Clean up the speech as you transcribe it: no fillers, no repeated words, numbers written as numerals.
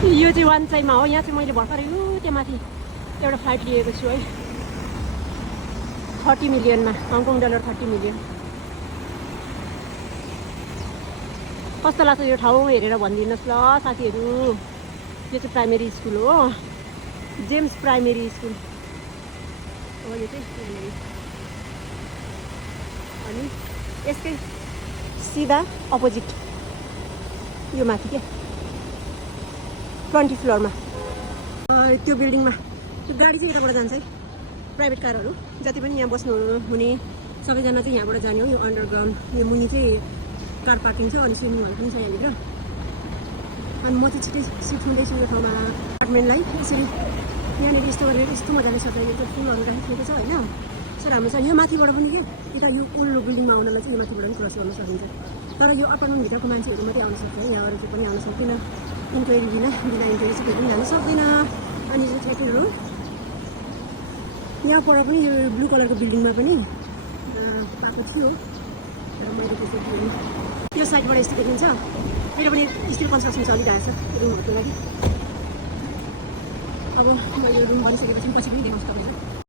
यो चाहिँ वानचाइमा हो। यहाँ चाहिँ मैले भर्खरै त्यो माथि एउटा फ्लाइट लिएको छु है, 30 मिलियनमा, हङकङ डलर 30 मिलियन। कस्तो लाग्छ यो ठाउँ हेरेर भनिदिनुहोस् ल साथीहरू। यो चाहिँ प्राइमेरी स्कुल हो, जेम्स प्राइमेरी स्कुल हो यो चाहिँ प्राइमेरी। अनि यसकै सिधा अपोजिट यो माथि क्या 20 फ्लोरमा त्यो बिल्डिङमा त्यो गाडी चाहिँ यताबाट जान्छ है, प्राइभेट कारहरू जति पनि यहाँ बस्नु हुने सबैजना चाहिँ यहाँबाट जाने हो। यो अन्डरग्राउन्ड, यो मुनि चाहिँ कार पार्किङ छ अनि स्विमिङ हल पनि छ यहाँनिर। अनि म चाहिँ छिटै सिफ्ट हुँदैछु यो ठाउँमा। अपार्टमेन्टलाई यसरी यहाँनिर यस्तो गरेर यस्तो मजाले सजाइएको फुलहरू राखिएको छ होइन, यस्तो राम्रो छ। यो माथिबाट पनि के यता यो उल्लो बिल्डिङमा आउनलाई चाहिँ यो माथिबाट पनि क्रस गर्न सकिन्छ, तर यो अपार्टमेन्टभित्रको मान्छेहरू मात्रै आउन सक्छ, यहाँ अरू चाहिँ पनि आउन सक्दैन। इन्क्वायरी बिना इन्क्वायरी चाहिँ पनि जान सक्दैन। अनि यो ट्र्याक्टरहरू यहाँ पर पनि यो ब्लू कलरको बिल्डिङमा पनि पाएको थियो, तर मैले त्यसरी यो साइडबाट यस्तो देखिन्छ। मेरो पनि स्टिल कन्स्ट्रक्सन चलिरहेको छ रुमहरूको लागि। अब मैले रुम बनिसकेपछि पछि पनि देखाउँछु तपाईँलाई।